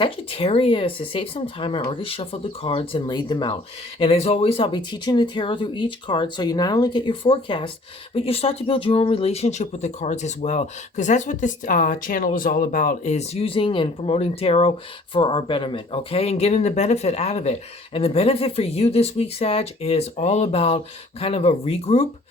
Sagittarius, to save some time, I already shuffled the cards and laid them out. And as always, I'll be teaching the tarot through each card, so you not only get your forecast, but you start to build your own relationship with the cards as well. Because that's what this channel is all about, is using and promoting tarot for our betterment, okay? And getting the benefit out of it. And the benefit for you this week, Sag, is all about kind of a regroup,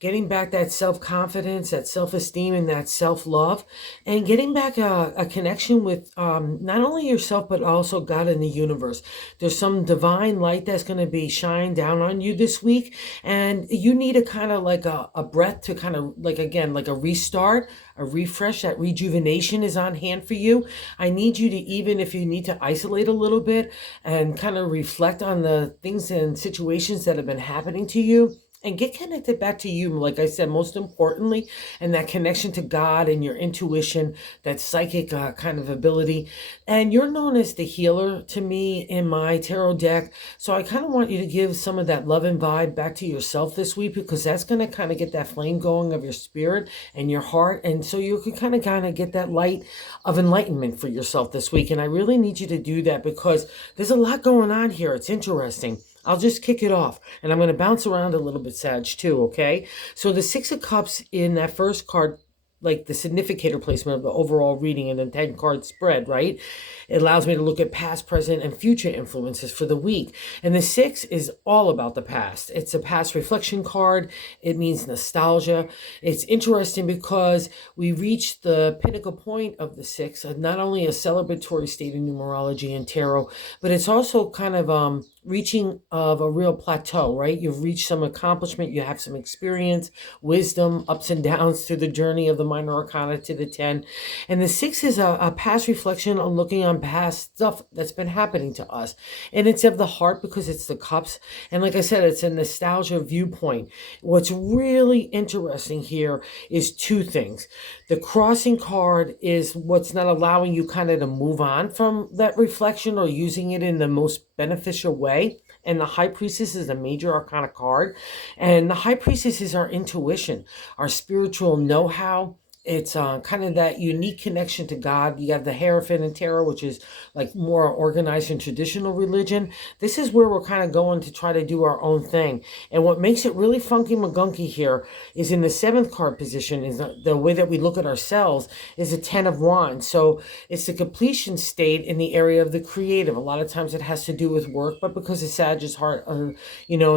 getting back that self-confidence, that self-esteem, and that self-love, and getting back a connection with not only yourself, but also God and the universe. There's some divine light that's going to be shined down on you this week, and you need a kind of like a breath to kind of like, again, like a restart, a refresh. That rejuvenation is on hand for you. I need you to, even if you need to isolate a little bit and kind of reflect on the things and situations that have been happening to you, and get connected back to you, like I said, most importantly, and that connection to God and your intuition, that psychic kind of ability. And you're known as the healer to me in my tarot deck. So I kind of want you to give some of that love and vibe back to yourself this week, because that's going to kind of get that flame going of your spirit and your heart. And so you can kind of get that light of enlightenment for yourself this week. And I really need you to do that, because there's a lot going on here. It's interesting. I'll just kick it off, and I'm going to bounce around a little bit, Sag, too, okay? So the Six of Cups in that first card, like the significator placement of the overall reading and the 10-card spread, right? It allows me to look at past, present, and future influences for the week. And the six is all about the past. It's a past reflection card. It means nostalgia. It's interesting because we reach the pinnacle point of the six, not only a celebratory state of numerology and tarot, but it's also kind of reaching of a real plateau, right? You've reached some accomplishment. You have some experience, wisdom, ups and downs through the journey of the minor arcana to the 10. And the six is a past reflection on looking on past stuff that's been happening to us. And it's of the heart because it's the cups. And like I said, it's a nostalgia viewpoint. What's really interesting here is two things. The crossing card is what's not allowing you kind of to move on from that reflection or using it in the most beneficial way. And the High Priestess is a major arcana card. And the High Priestess is our intuition, our spiritual know-how. It's kind of that unique connection to God. You have the Hierophant and Tarot, which is like more organized and traditional religion. This is where we're kind of going to try to do our own thing. And what makes it really funky magunky here is in the 7th card position, is the way that we look at ourselves is a 10 of Wands. So it's the completion state in the area of the creative. A lot of times it has to do with work, but because it's Sag's heart, in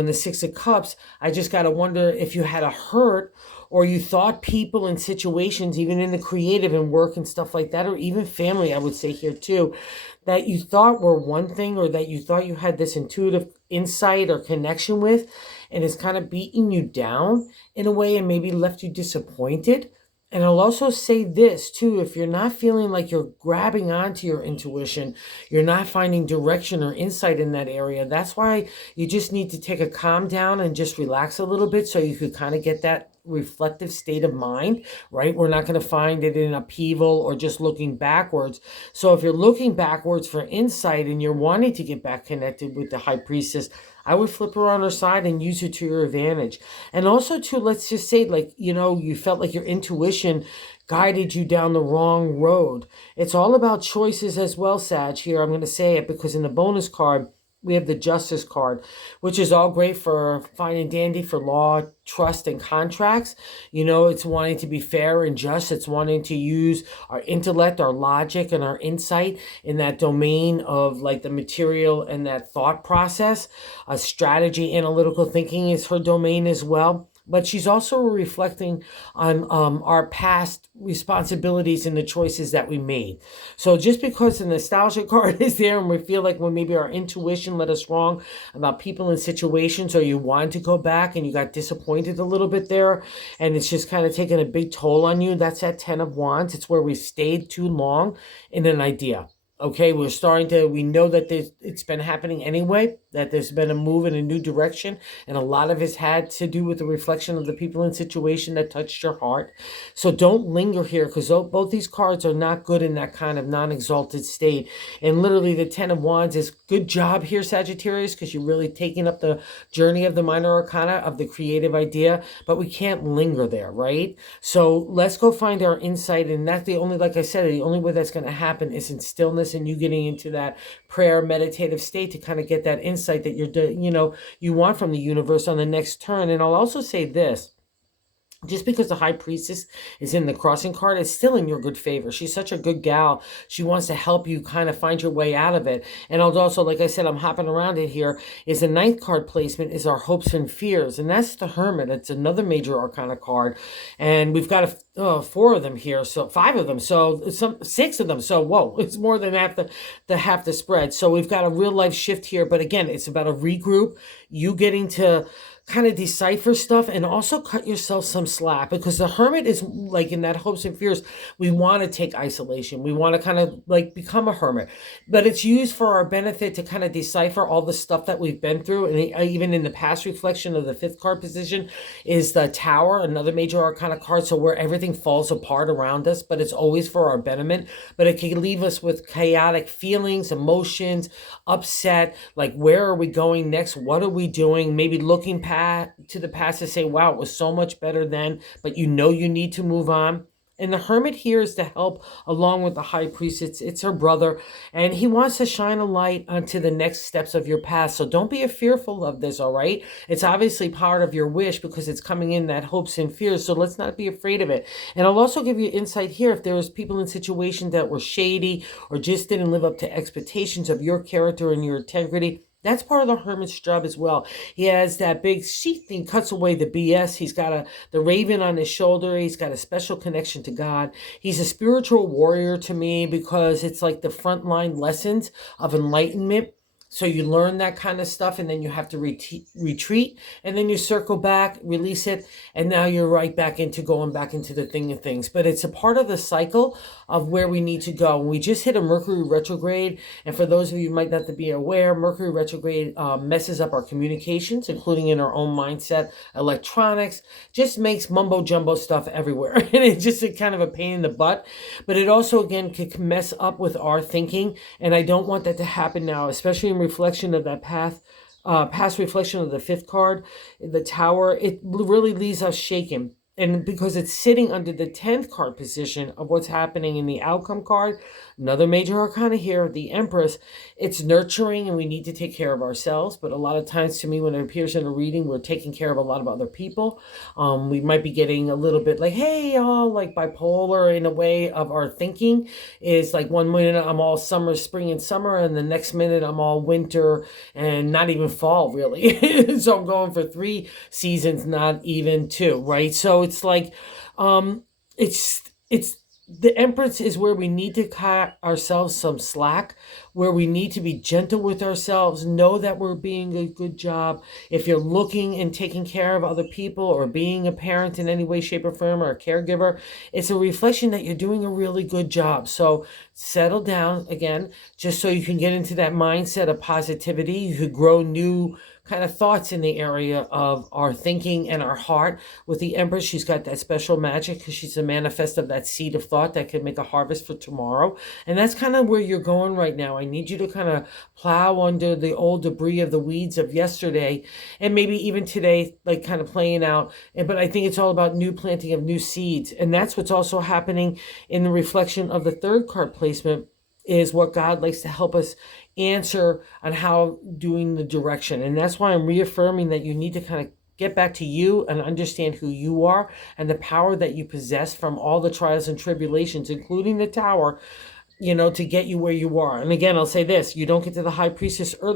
the 6 of Cups, I just got to wonder if you had a hurt, or you thought people and situations, even in the creative and work and stuff like that, or even family, I would say here too, that you thought were one thing, or that you thought you had this intuitive insight or connection with, and it's kind of beating you down in a way and maybe left you disappointed. And I'll also say this too, if you're not feeling like you're grabbing onto your intuition, you're not finding direction or insight in that area, that's why you just need to take a calm down and just relax a little bit so you could kind of get that reflective state of mind, right? We're not going to find it in upheaval or just looking backwards. So if you're looking backwards for insight and you're wanting to get back connected with the High Priestess, I would flip her on her side and use it to your advantage. And also too, let's just say, like, you felt like your intuition guided you down the wrong road. It's all about choices as well, Sag. Here, I'm going to say it because in the bonus card, we have the Justice card, which is all great for fine and dandy for law, trust, and contracts. It's wanting to be fair and just. It's wanting to use our intellect, our logic, and our insight in that domain of like the material and that thought process. Strategy, analytical thinking is her domain as well. But she's also reflecting on our past responsibilities and the choices that we made. So just because the nostalgia card is there and we feel like when maybe our intuition led us wrong about people and situations, or you wanted to go back and you got disappointed a little bit there, and it's just kind of taking a big toll on you, that's that 10 of Wands. It's where we stayed too long in an idea. Okay, we know that it's been happening anyway, that there's been a move in a new direction, and a lot of it's had to do with the reflection of the people and situation that touched your heart. So don't linger here, because both these cards are not good in that kind of non-exalted state. And literally the 10 of Wands is good job here, Sagittarius, because you're really taking up the journey of the minor arcana, of the creative idea, but we can't linger there, right? So let's go find our insight, and that's the only, like I said, the only way that's going to happen is in stillness, process and you getting into that prayer meditative state to kind of get that insight that you want from the universe on the next turn. And I'll also say this. Just because the high priestess is in the crossing card, it's still in your good favor. She's such a good gal. She wants to help you kind of find your way out of it. And I'll also, like I said, I'm hopping around it here, is the ninth card placement is our hopes and fears. And that's the Hermit. It's another major arcana card. And we've got four of them here. So five of them. So six of them. So whoa, it's more than half the spread. So we've got a real life shift here. But again, it's about a regroup. You getting to kind of decipher stuff and also cut yourself some slack, because the Hermit is like in that hopes and fears. We want to take isolation. We want to kind of like become a hermit, but it's used for our benefit to kind of decipher all the stuff that we've been through. And even in the past reflection of the fifth card position is the Tower, another major arcana card. So where everything falls apart around us, but it's always for our betterment. But it can leave us with chaotic feelings, emotions, upset, like where are we going next? What are we doing? Maybe looking to the past to say, wow, it was so much better then, but you need to move on. And the Hermit here is to help along with the High Priest. It's her brother, and he wants to shine a light onto the next steps of your path. So don't be fearful of this, all right? It's obviously part of your wish because it's coming in that hopes and fears. So let's not be afraid of it. And I'll also give you insight here. If there was people in situations that were shady or just didn't live up to expectations of your character and your integrity, that's part of the Hermit's job as well. He has that big sheath and cuts away the BS. He's got the raven on his shoulder. He's got a special connection to God. He's a spiritual warrior to me because it's like the frontline lessons of enlightenment. So you learn that kind of stuff, and then you have to retreat, and then you circle back, release it, and now you're right back into going back into the thing of things. But it's a part of the cycle of where we need to go. We just hit a Mercury retrograde, and for those of you who might not be aware, Mercury retrograde messes up our communications, including in our own mindset, electronics, just makes mumbo jumbo stuff everywhere, and it's just kind of a pain in the butt. But it also, again, can mess up with our thinking, and I don't want that to happen now, especially in reflection of that past reflection of the fifth card, the Tower. It really leaves us shaken. And because it's sitting under the 10th card position of what's happening in the outcome card, another major arcana here, the Empress, it's nurturing and we need to take care of ourselves. But a lot of times to me, when it appears in a reading, we're taking care of a lot of other people. We might be getting a little bit like, hey, y'all, like bipolar in a way of our thinking is like 1 minute I'm all summer, spring and summer, and the next minute I'm all winter and not even fall really. So I'm going for 3 seasons, not even 2, right? So it's like, it's the Empress is where we need to cut ourselves some slack, where we need to be gentle with ourselves, know that we're being a good job. If you're looking and taking care of other people or being a parent in any way, shape, or form, or a caregiver, it's a reflection that you're doing a really good job. So settle down again, just so you can get into that mindset of positivity. You could grow new kind of thoughts in the area of our thinking and our heart. With the Empress, she's got that special magic because she's a manifest of that seed of thought that can make a harvest for tomorrow. And that's kind of where you're going right now. I need you to kind of plow under the old debris of the weeds of yesterday and maybe even today, like kind of playing out. But I think it's all about new planting of new seeds. And that's what's also happening in the reflection of the 3rd card placement, is what God likes to help us answer on how doing the direction. And that's why I'm reaffirming that you need to kind of get back to you and understand who you are and the power that you possess from all the trials and tribulations, including the Tower, to get you where you are. And again, I'll say this, you don't get to the High Priestess or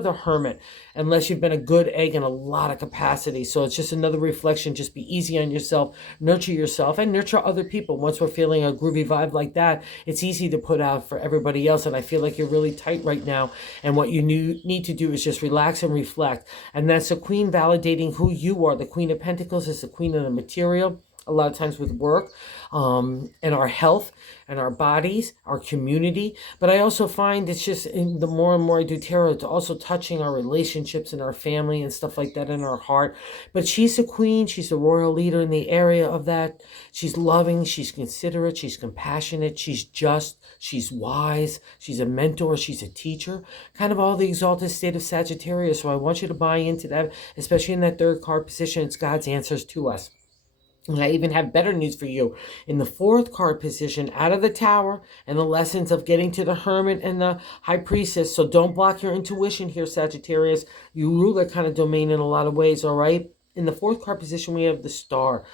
the Hermit unless you've been a good egg in a lot of capacity. So it's just another reflection. Just be easy on yourself, nurture yourself, and nurture other people. Once we're feeling a groovy vibe like that, it's easy to put out for everybody else. And I feel like you're really tight right now. And what you need to do is just relax and reflect. And that's the Queen validating who you are. The Queen of Pentacles is the queen of the material. A lot of times with work and our health and our bodies, our community. But I also find it's just the more and more I do tarot, it's also touching our relationships and our family and stuff like that in our heart. But she's a queen. She's a royal leader in the area of that. She's loving. She's considerate. She's compassionate. She's just. She's wise. She's a mentor. She's a teacher. Kind of all the exalted state of Sagittarius. So I want you to buy into that, especially in that 3rd card position. It's God's answers to us. And I even have better news for you. In the fourth card position, out of the Tower, and the lessons of getting to the Hermit and the High Priestess. So don't block your intuition here, Sagittarius. You rule that kind of domain in a lot of ways, all right? In the fourth card position, we have the Star.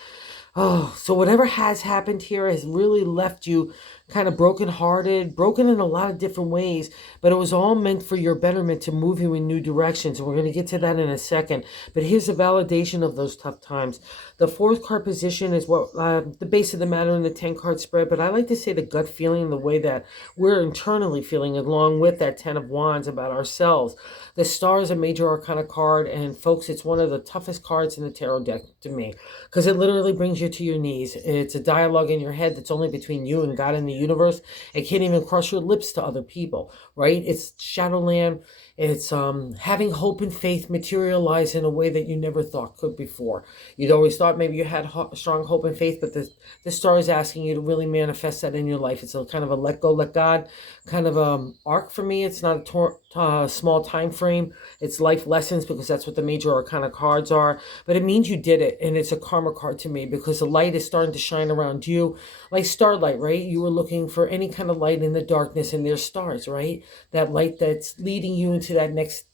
Oh, so whatever has happened here has really left you kind of brokenhearted, broken in a lot of different ways, but it was all meant for your betterment to move you in new directions. And we're going to get to that in a second. But here's a validation of those tough times. The fourth card position is what the base of the matter in the 10-card spread, but I like to say the gut feeling, the way that we're internally feeling along with that 10 of Wands about ourselves. The Star is a major arcana card, and folks, it's one of the toughest cards in the tarot deck to me, because it literally brings you to your knees. It's a dialogue in your head that's only between you and God and the universe. It can't even cross your lips to other people, right? It's Shadowland. It's having hope and faith materialize in a way that you never thought could before. You'd always thought maybe you had strong hope and faith, but the Star is asking you to really manifest that in your life. It's a kind of a let go, let God kind of arc for me. It's not a small time frame. It's life lessons, because that's what the major arcana cards are. But it means you did it, and it's a karma card to me, because the light is starting to shine around you like starlight, right? You were looking for any kind of light in the darkness, and there's stars, right? That light that's leading you into that next,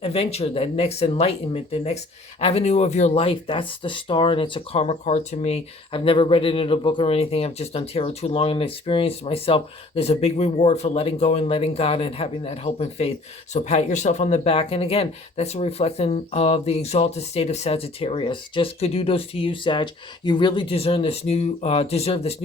adventure, that next enlightenment, the next avenue of your life. That's the Star, and it's a karma card to me. I've never read it in a book or anything. I've just done tarot too long and experienced myself. There's a big reward for letting go and letting God and having that hope and faith. So pat yourself on the back. And again, that's a reflection of the exalted state of Sagittarius. Just kudos to you, Sag. You really deserve this new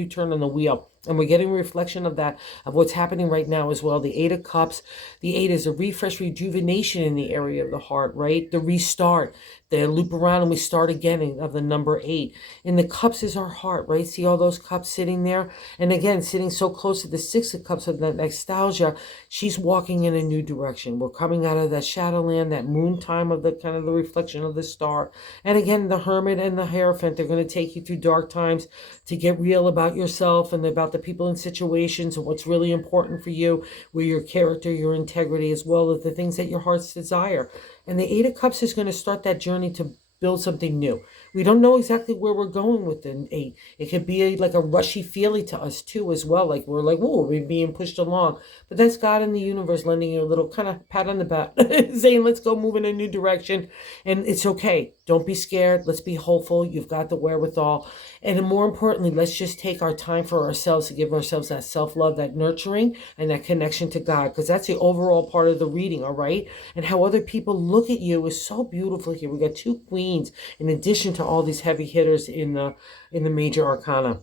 turn on the wheel. And we're getting a reflection of that, of what's happening right now as well. The 8 of Cups. The 8 is a refresh, rejuvenation in the area of the heart, right? The restart, the loop around and we start again of the number 8. In the Cups is our heart, right? See all those cups sitting there? And again, sitting so close to the 6 of Cups of that nostalgia, she's walking in a new direction. We're coming out of that Shadowland, that moon time of the kind of the reflection of the Star. And again, the Hermit and the Hierophant, they're going to take you through dark times to get real about yourself and about the people and situations and what's really important for you, where your character, your integrity, as well as the things that your heart's desire. And the 8 of Cups is going to start that journey to build something new. We don't know exactly where we're going with the 8. It could be like a rushy feeling to us too as well. Like we're like, whoa, we're being pushed along. But that's God in the universe lending you a little kind of pat on the back, saying, let's go move in a new direction. And it's okay. Don't be scared. Let's be hopeful. You've got the wherewithal. And more importantly, let's just take our time for ourselves to give ourselves that self-love, that nurturing, and that connection to God, because that's the overall part of the reading, all right? And how other people look at you is so beautiful here. We got 2 queens in addition to all these heavy hitters in the major arcana.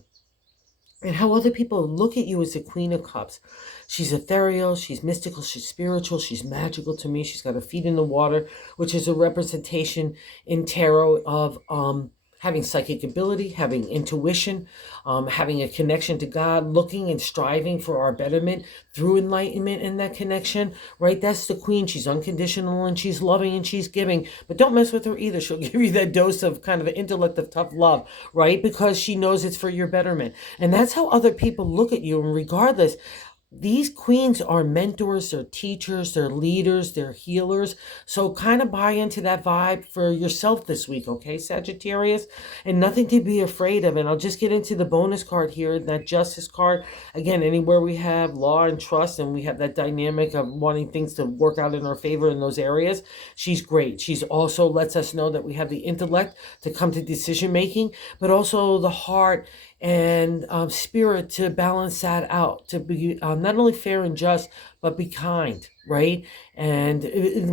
And how other people look at you as the Queen of Cups. She's ethereal, she's mystical, she's spiritual, she's magical to me. She's got her feet in the water, which is a representation in tarot of having psychic ability, having intuition, having a connection to God, looking and striving for our betterment through enlightenment and that connection, right? That's the Queen. She's unconditional and she's loving and she's giving, but don't mess with her either. She'll give you that dose of kind of an intellect of tough love, right? Because she knows it's for your betterment. And that's how other people look at you. And regardless, these queens are mentors, they're teachers, they're leaders, they're healers. So kind of buy into that vibe for yourself this week, okay, Sagittarius? And nothing to be afraid of. And I'll just get into the bonus card here, that Justice card. Again, anywhere we have law and trust and we have that dynamic of wanting things to work out in our favor in those areas, she's great. She's also lets us know that we have the intellect to come to decision making, but also the heart and spirit to balance that out, to be not only fair and just, but be kind, right? And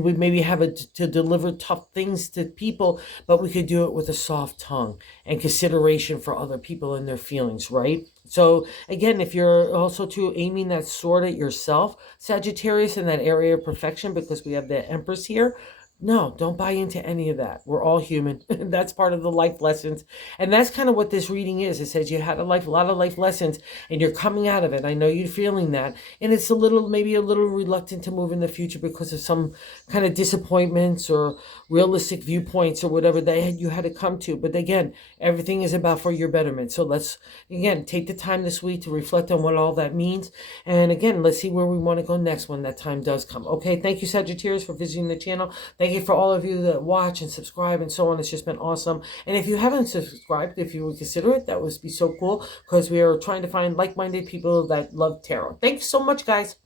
we maybe have to deliver tough things to people, but we could do it with a soft tongue and consideration for other people and their feelings, right? So again, if you're also too aiming that sword at yourself, Sagittarius, in that area of perfection, because we have the Empress here, no, don't buy into any of that. We're all human. That's part of the life lessons. And that's kind of what this reading is. It says you had a lot of life lessons and you're coming out of it. I know you're feeling that. And it's maybe a little reluctant to move in the future because of some kind of disappointments or realistic viewpoints or whatever you had to come to. But again, everything is about for your betterment. So let's, again, take the time this week to reflect on what all that means. And again, let's see where we want to go next when that time does come. Okay, thank you, Sagittarius, for visiting the channel. Thank Thank you for all of you that watch and subscribe and so on. It's just been awesome. And if you haven't subscribed, if you would consider it, that would be so cool, because we are trying to find like-minded people that love tarot. Thanks so much, guys.